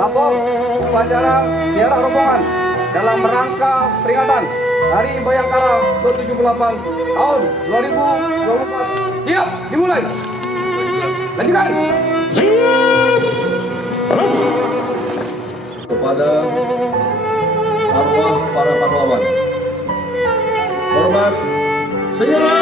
Lapor upacara ziarah rombongan dalam rangka peringatan Hari Bayangkara ke-78 tahun 2024. Siap, dimulai. Lanjutkan. Kepada arwah para pahlawan. Hormat, senyum.